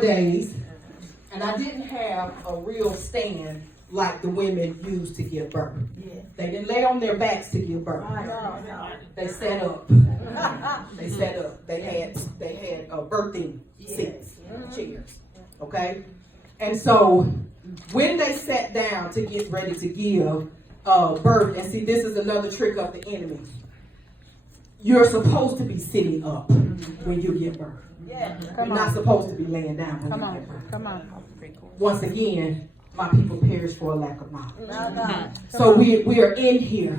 nowadays, and I didn't have a real stand like the women used to give birth. Yeah. They didn't lay on their backs to give birth. They sat up. They sat up. They had birthing seats, chairs. Okay? And so when they sat down to get ready to give birth, and see, this is another trick of the enemy. You're supposed to be sitting up when you give birth. You're not supposed to be laying down when you give birth. Come on. Once again, my people perish for a lack of knowledge. So we are in here.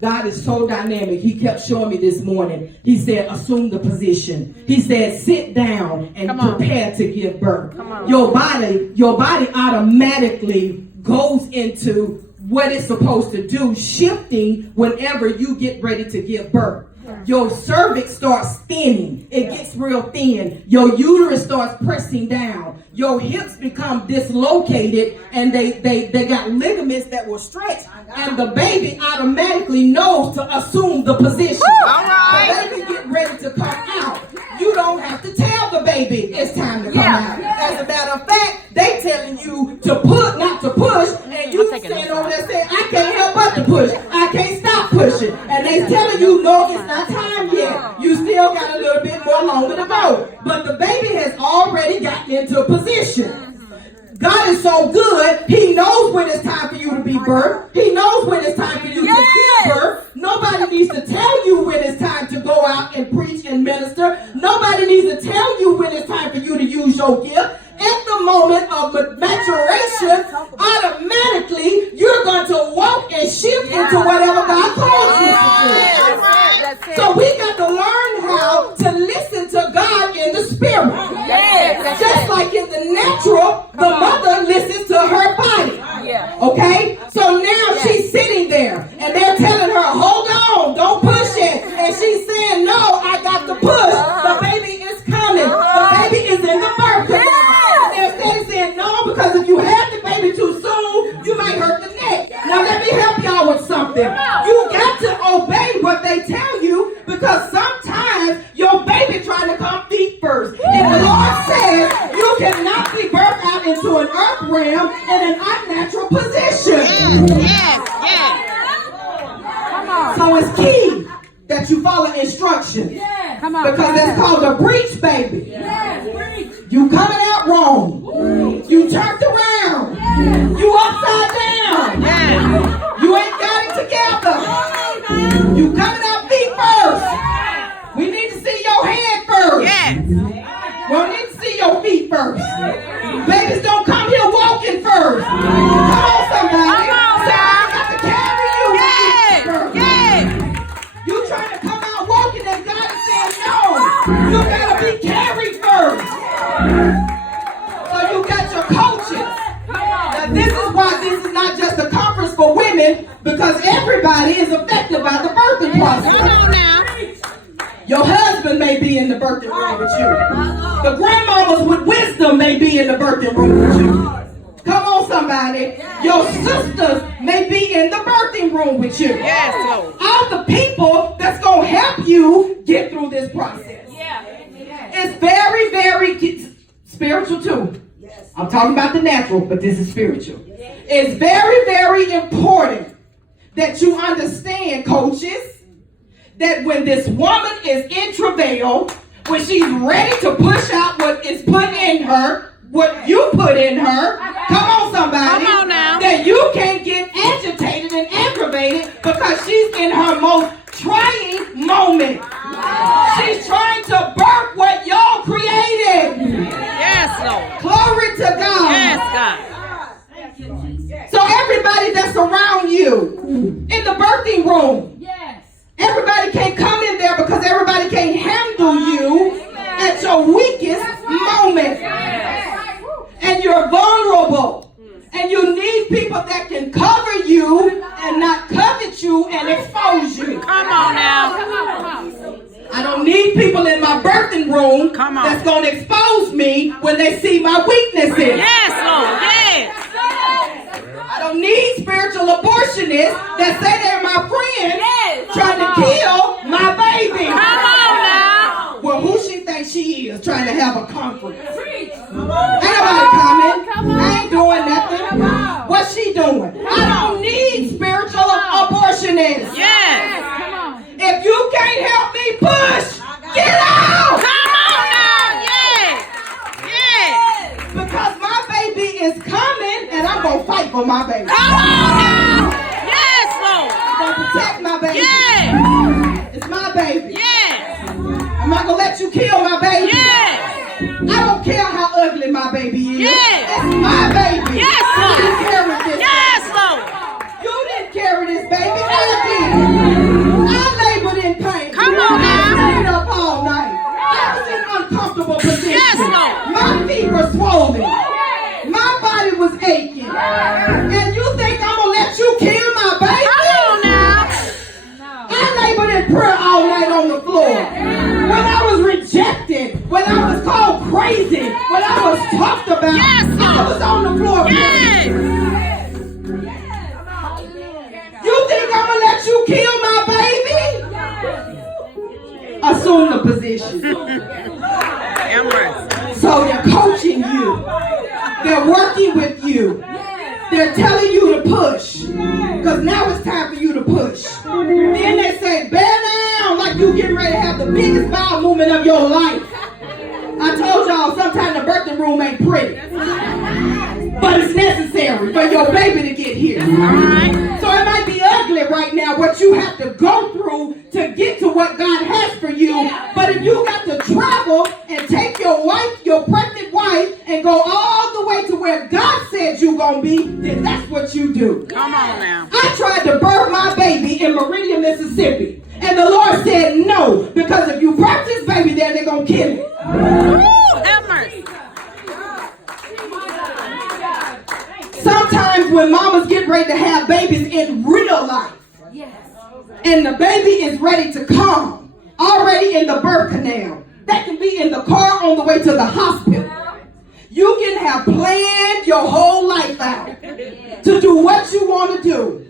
God is so dynamic. He kept showing me this morning. He said, assume the position. He said, sit down and prepare to give birth. Your body automatically goes into what it's supposed to do, shifting whenever you get ready to give birth. Your cervix starts thinning. It gets real thin. Your uterus starts pressing down. Your hips become dislocated, and they got ligaments that will stretch, and the baby automatically knows to assume the position. The baby get ready to come out. You don't have to tell the baby it's time to come out. As a matter of fact, they telling you to put, not to push, and you stand over there saying, I can't help but to push. I can't stop pushing. And they telling you, no, it's not time yet. You still got a little bit more longer to go. But the baby has already gotten into a position. God is so good. He knows when it's time for you to be birthed. He knows when it's time for you to give birth. Nobody needs to tell you when it's time to go out and preach and minister. Nobody needs to tell you when it's time for you to use your gift. At the moment of maturation, automatically you're going to walk and shift into whatever God calls you to do. So we got to learn how to listen to God in the spirit. Just like in the natural, the mother listens to her body. Okay? So now she's sitting there and they're telling her, hold on, don't push it. And she's saying, no, I got to push. The baby is coming. The baby is in the birth canal. They're saying, no, because if you have the baby too soon, you might hurt the neck. Now let me help y'all with something. You got to obey what they tell you, because sometimes your baby trying to come feet first. And the Lord says you cannot be birthed out into an earth realm in an unnatural position. So it's key that you follow instructions. Because that's called a breach, baby. You coming out wrong. You turned around. You upside down. You ain't got it together. You coming out feet first. We need to see your head first. We don't need to see your feet first. Babies don't come here walking first. Come on, somebody. I got to carry you first. You trying to come out walking and God is saying no. You got to be carried first. So you got your coaches. Now this is why this is not just a conference for women, because everybody is affected by the birthing process. Come on now. Your husband may be in the birthing room with you. The grandmamas with wisdom may be in the birthing room with you. Come on, somebody. Your sisters may be in the birthing room with you. All the people that's going to help you get through this process. It's very, very spiritual too. I'm talking about the natural, but this is spiritual. It's very, very important that you understand, coaches, that when this woman is in travail, when she's ready to push out what is put in her, what you put in her, come on somebody, that you can't get agitated and aggravated because she's in her most trying moment. She's trying to birth what y'all created. Yes, Lord. Glory to God. Yes, God. So everybody that's around you in the birthing room, everybody can't come in there because everybody can't handle you at your weakest moment. And you're vulnerable. And you need people that can cover you and not covet you and expose you. Come on now. I don't need people in my birthing room that's going to expose me when they see my weaknesses. Yes, Lord. Yes. I don't need spiritual abortionists that say they're my friend trying to kill my baby. Come on now. Well, who she thinks she is trying to have a conference? Ain't nobody coming. I ain't doing nothing. What's she doing? I don't need spiritual abortionists. Yes. If you can't help me push, get out. Come on now. Yes. Yes. Because my baby is coming and I'm going to fight for my baby. Come on now. Yes, Lord. I'm going to protect my baby. Yes. It's my baby. Yes. I'm not going to let you kill my baby. Yes. I don't care how ugly my baby is. Yes. It's my baby. Yes, You Lord. didn't carry this. Yes, Lord. You didn't carry this baby. I did. I labored in pain. Come on now. I stayed up all night. I was in uncomfortable position. Yes, Lord. My feet were swollen. My body was aching. And you think I'm going to let you kill my baby? Come on now. I labored in prayer all night on the floor. When I was rejected, when I was called crazy, when I was talked about, Yes, I Lord. was on the floor. Yes. You think I'm going to let you kill my baby? Assume the position. So they're coaching you. They're working with you. They're telling you to push. Because now it's time for you to push. Then they say, bear down, like you getting ready to have the biggest bowel movement of your life. I told y'all, sometimes the birthing room ain't pretty. But it's necessary for your baby to get here. So it might be ugly right now what you have to go through to get to what God has for you. But if you got to travel and take your wife, your pregnant wife, and go all the way to where God said you're going to be, then that's what you do. Come on now. I tried to birth my baby in Meridian, Mississippi. And the Lord said no, because if you birth this baby there, they're going to kill it. Woo, have mercy. Sometimes when mamas get ready to have babies in real life, and the baby is ready to come, already in the birth canal, that can be in the car on the way to the hospital. You can have planned your whole life out to do what you want to do.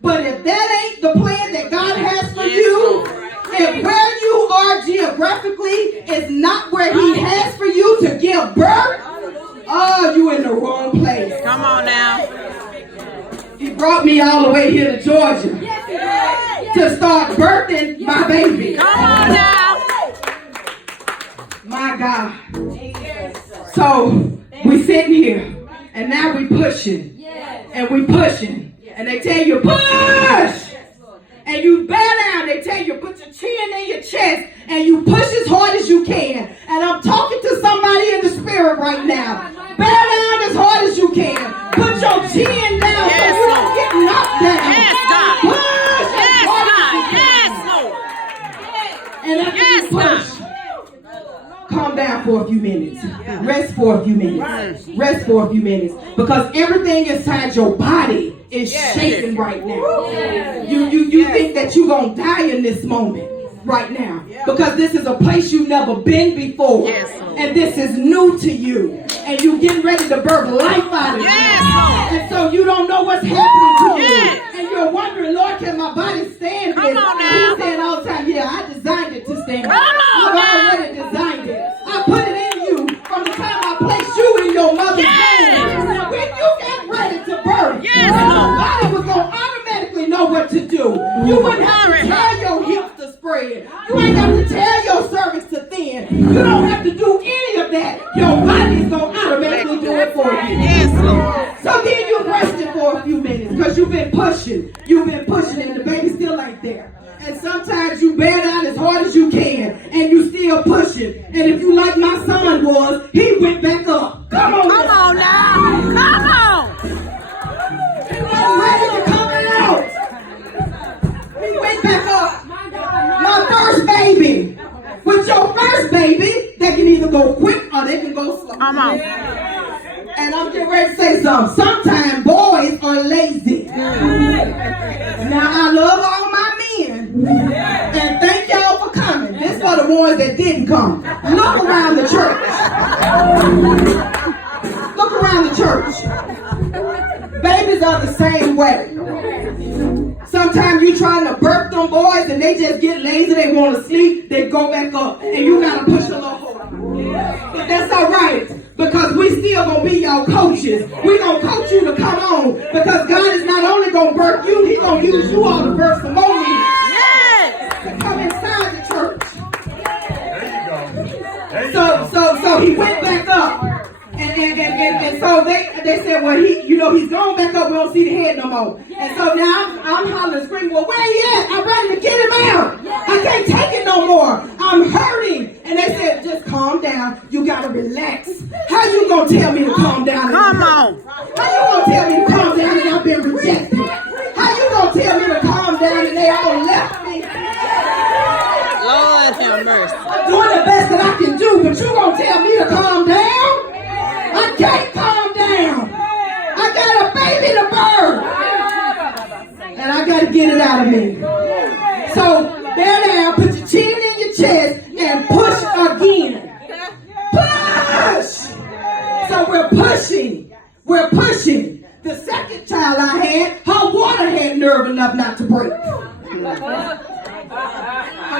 But if that ain't the plan that God has for you, if where you are geographically is not where He has for you to give birth, oh, you in the wrong place. Come on now. He brought me all the way here to Georgia to start birthing my baby. Come on now. My God. So we sitting here and now we pushing and we pushing. And they tell you, push! And you bear down. They tell you, put your chin in your chest. And you push as hard as you can. And I'm talking to somebody in the spirit right now. Bear down as hard as you can. Put your chin down so you don't get knocked down. Yes, God. Push as Yes, hard as you can. God. Yes, Lord. And after Yes, you push, calm down for a few minutes. Rest for a few minutes. Rest for a few minutes. Because everything inside your body is shaking right now. You think that you're going to die in this moment right now. Because this is a place you've never been before. And this is new to you. And you're getting ready to birth life out of you. And so you don't know what's happening to you. And you're wondering, Lord, can my body stand this? Come on now. He's saying all the time, yeah, I designed it to stand. Come on I've now. already designed it. I put it in you from the time I placed you in your mother's womb. When you got ready to birth, your body was going to automatically know what to do. You wouldn't have to tell your hips to spread. You ain't got to tell your cervix to thin. You don't have to do any of that. Your body is going to automatically do it for you. Yes, Lord. So then you rested for a few minutes because you've been pushing. You've been pushing and the baby still ain't there. And sometimes you bear down as hard as you can and you still pushing. And if you like my son was, he went back up. Come on. Come on now. Come on. He wasn't ready to come out. He went back up. My first baby. With your first baby, they can either go quick or they can go slow. Come on. And I'm getting ready to say something. Sometimes boys are lazy. Now, I love all my men. And thank y'all for coming. This for the ones that didn't come. Look around the church. Look around the church. Babies are the same way. Sometimes you trying to birth them boys and they just get lazy. They want to sleep. They go back up. And you got to push a little harder. But that's all right. because we still gonna be y'all coaches. We gonna coach you to come on because God is not only gonna birth you, He gonna use you all to birth some more men to come inside the church. So he went back up, and so they said, well, he's going back up. We don't see the head no more. And so now I'm hollering, screaming, well, where he at? I'm ready to get him out. I can't take it no more. I'm hurting. And they said, just calm down. You gotta relax. How you gonna tell me to calm down? Come on. How you gonna tell me to calm down and I've been rejected? How you gonna tell me to calm down and they all left me? Lord have mercy. I'm doing the best that I can do, but you gonna tell me to calm down? I can't calm down. I got a baby to birth. And I gotta get it out of me. So bear down, put your chin in your chest, and push again. Push! So we're pushing. We're pushing. The second child I had, her water had nerve enough not to break. Come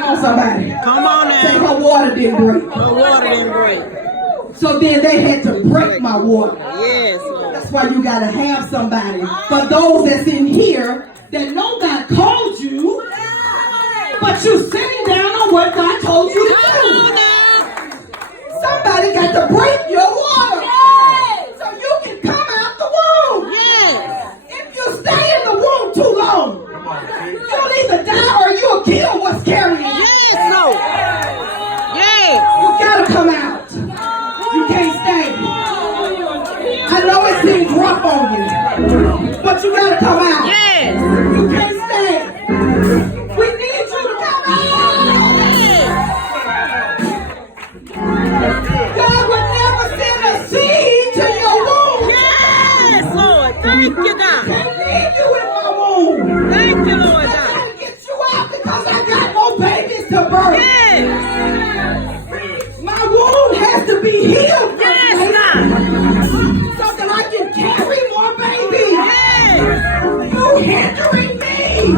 on, somebody. Come on Say now. her water didn't break. The water didn't break. So then they had to break my water. Yes, Lord. That's why you gotta have somebody. For those that's in here that know God called you, but you sitting down on what God told you to do. Somebody got to break your water so you can come out the womb. Yes. If you stay in the womb too long, you'll either die or you'll kill what's carrying you. Yes, Lord. Yes. You gotta come out. You can't stay. I know it seems rough on you, but you gotta come out. Yes. You can't stay. We need you to come out. God would never send a seed to your womb. Yes, Lord. Thank you, God. Can't leave you in my womb. Thank you, Lord I God. gotta get you out because I got more babies to birth. Yes. My womb has to be healed. Yes, God. So that I can carry more babies. Yes. You hindering me.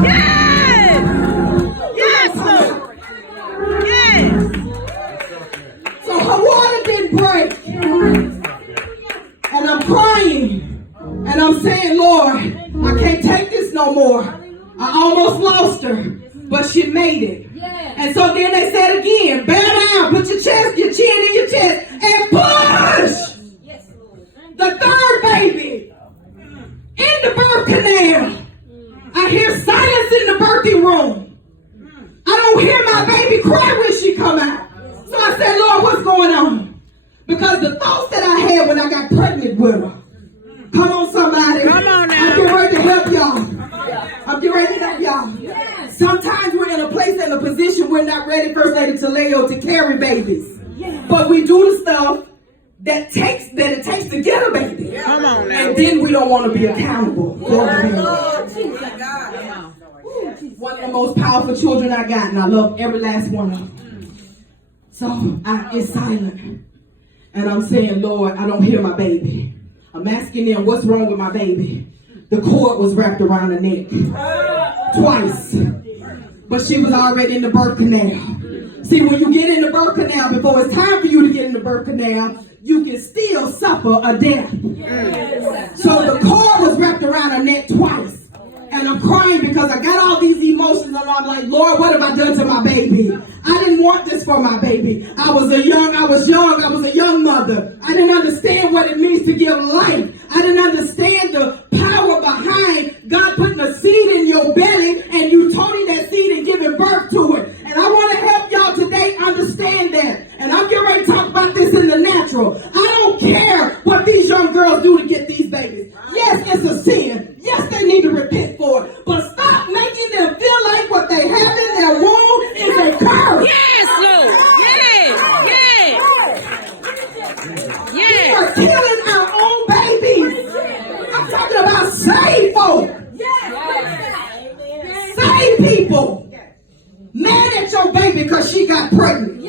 Yes. Yes, Lord. Yes. So her water didn't break. And I'm crying. And I'm saying, Lord, I can't take this no more. I almost lost her, but she made it. And so then they said again, bear down, put your chin in your chest, and push. The third baby in the birth canal. I hear silence in the birthing room. I don't hear my baby cry when she come out. So I said, Lord, what's going on? Because the thoughts that I had when I got pregnant with her. Come on, somebody. Come on now. I'm getting ready to help y'all. I'm getting ready to help y'all. Sometimes we're in a place and a position we're not ready, First Lady Taleo, to carry babies. But we do the stuff that it takes to get a baby. Come on now. And then we don't want to be accountable. One of the most powerful children I got, and I love every last one of them. So it's silent. And I'm saying, Lord, I don't hear my baby. I'm asking them, what's wrong with my baby? The cord was wrapped around her neck. Twice. But she was already in the birth canal. See, when you get in the birth canal, before it's time for you to get in the birth canal, you can still suffer a death. So the cord was wrapped around her neck twice. And I'm crying because I got all these emotions and I'm like, Lord, what have I done to my baby? I didn't want this for my baby. I was young mother. I didn't understand what it means to give life. I didn't understand the power behind God putting a seed in your belly and you toting that seed and giving birth to it. And I want to help y'all today understand that. And I'm getting ready to talk about this in the natural. I don't care what these young girls do to get these babies. Yes, it's a sin. Yes, they need to repent for it. But stop making them feel like what they have in their womb is a curse. Yes, Lord. Yes. Yes. We Yes. are killing our own babies. I'm talking about saved folk. Saved people. Mad at your baby because she got pregnant.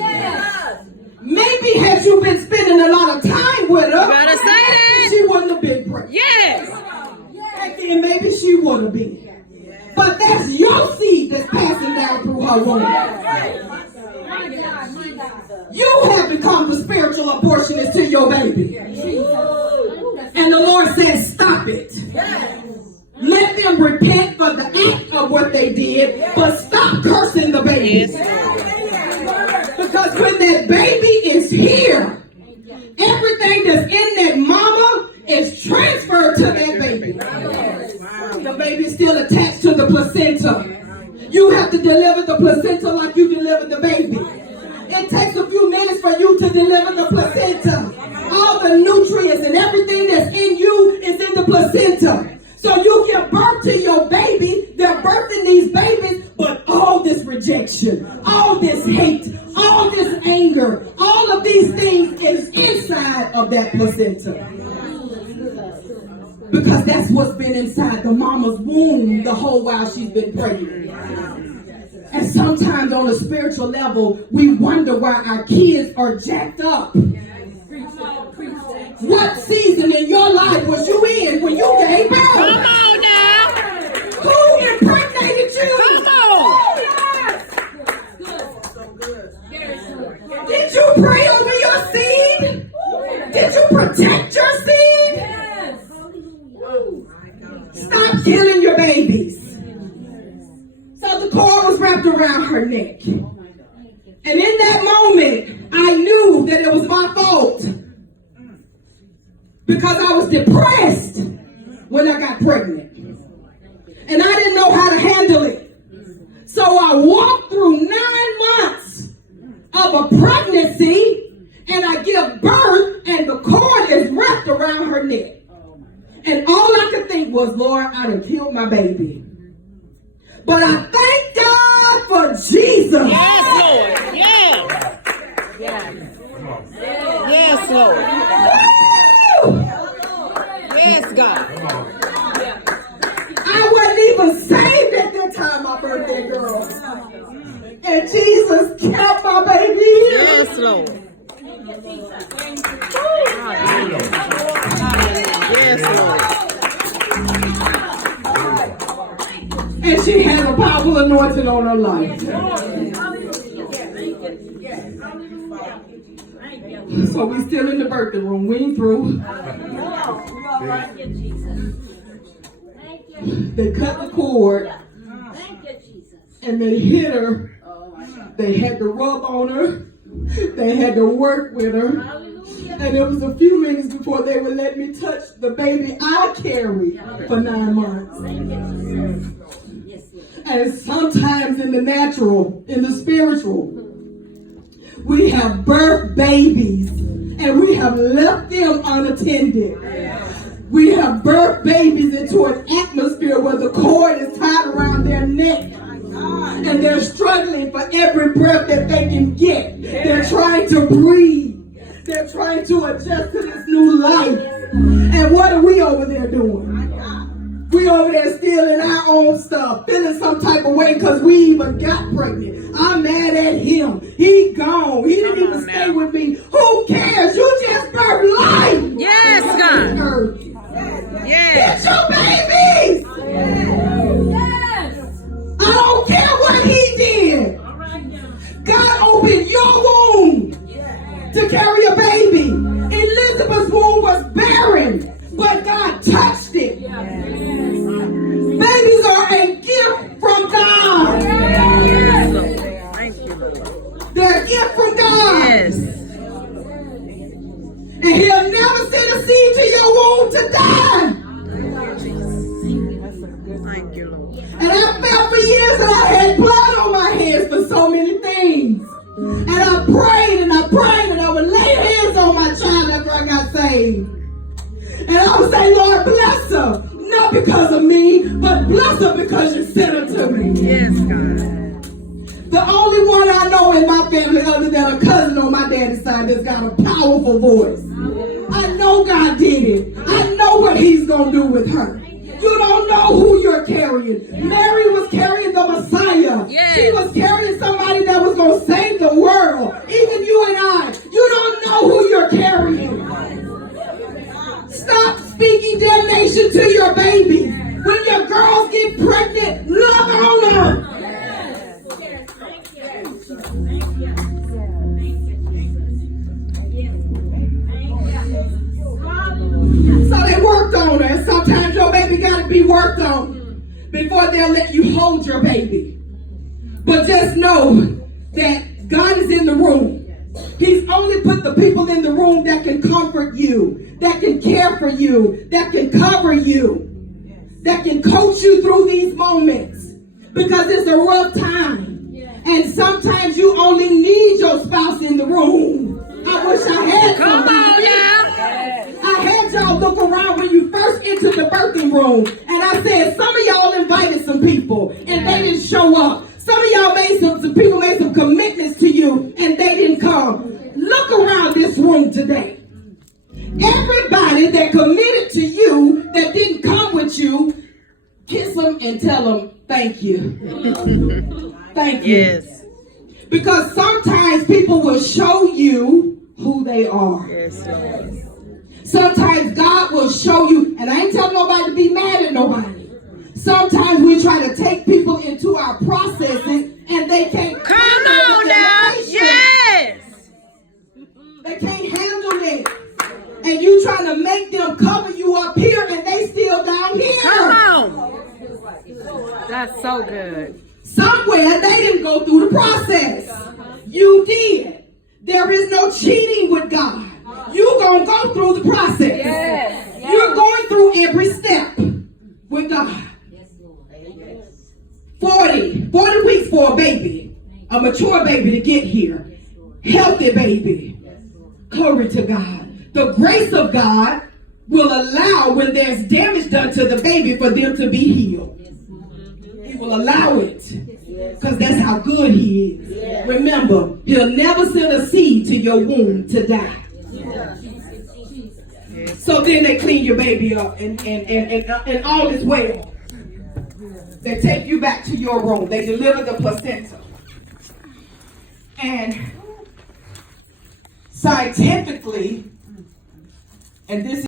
Maybe had you been spending a lot of time with her, Better say that. she wouldn't have been pregnant. Yes. And maybe she would have been. But that's your seed that's passing down through her womb. You have become the spiritual abortionist to your baby. And the Lord says, stop it. Let them repent for the act of what they did, but stop cursing the baby. Because when that baby is here, everything that's in that mama is transferred to that baby. The baby is still attached to the placenta. You have to deliver the placenta like you delivered the baby. It takes a few minutes for you to deliver the placenta. All the nutrients and everything that's in you is in the placenta. So you give birth to your baby, they're birthing these babies, but all this rejection, all this hate, all this anger, all of these things is inside of that placenta. Because that's what's been inside the mama's womb the whole while she's been pregnant. And sometimes on a spiritual level, we wonder why our kids are jacked up. What season in your life was you in when you gave birth? Come on now. Who impregnated you? Come on. Did you pray over your seed? Did you protect your seed? Stop killing your babies. So the cord was wrapped around her neck. And in that moment, I knew that it was my fault. Because I was depressed when I got pregnant. And I didn't know how to handle it. So I walked through 9 months of a pregnancy, and I give birth, and the cord is wrapped around her neck. And all I could think was, Lord, I done killed my baby. But I thank God for Jesus. Yes, Lord. Yes. Yes, Lord. Yes, God. I wasn't even saved at that time, my birthday girl. And Jesus kept my baby. Yes, Lord. Yes, Lord. And she had a powerful anointing on her life. So we still in the birthday room. We ain't through. They cut the cord and they hit her. They had to rub on her. They had to work with her. And it was a few minutes before they would let me touch the baby I carried for 9 months. And sometimes in the natural, in the spiritual, we have birthed babies and we have left them unattended. We have birthed babies into an atmosphere where the cord is tied around their neck. And they're struggling for every breath that they can get. They're trying to breathe. They're trying to adjust to this new life. And what are we over there doing? We over there stealing our own stuff, feeling some type of way because we even got pregnant. I'm mad at him. He gone. He didn't even stay with me. Who cares? You just birthed life. Yes, God. Yes. Get your babies. I don't care what he did. God opened your womb to carry a baby. Elizabeth's womb was barren, but God touched it. Babies are a gift from God. They're a gift from God. Yes. And he'll never send a seed to your womb to die. Thank you, Lord. And I felt for years that I had blood on my hands for so many things. And I prayed and I prayed and I would lay hands on my child after I got saved. And I would say, Lord, bless her. Not because of me, but bless her because you sent her to me. Yes, God. The only one I know in my family other than a cousin on my daddy's side that's got a powerful voice. I know God did it. I know what he's going to do with her. You don't know who you're carrying. Mary was carrying the Messiah. Yes. She was carrying somebody that was going to save the world. Even you and I. You don't know who you're carrying. Stop speaking damnation to your baby. When your girls get pregnant, love on her. to be worked on before they'll let you hold your baby. But just know that God is in the room. He's only put the people in the room that can comfort you, that can care for you, that can cover you, that can coach you through these moments. Because it's a rough time. And sometimes you only need your spouse in the room. I wish I had somebody. I had y'all look around when you first entered the birthing room. And I said, some of y'all invited some people and they didn't show up. Some of y'all made some people made some commitments to you and they didn't come. Look around this room today. Everybody that committed to you that didn't come with you, kiss them and tell them thank you. Thank you. Yes. Because sometimes people will show you who they are. Yes, Lord. Sometimes God will show you, and I ain't telling nobody to be mad at nobody. Sometimes we try to take people into our processes and they can't Come on now. Yes. They can't handle it. And you trying to make them cover you up here and they still down here. Come on. That's so good. Somewhere they didn't go through the process. You did. There is no cheating with God. You're going to go through the process. Yes. You're going through every step with God. 40 weeks for a baby, a mature baby to get here. Healthy baby. Glory to God. The grace of God will allow when there's damage done to the baby for them to be healed. He will allow it because that's how good he is. Remember, he'll never send a seed to your womb to die. So then they clean your baby up and all is well. They take you back to your room. They deliver the placenta. And scientifically, and this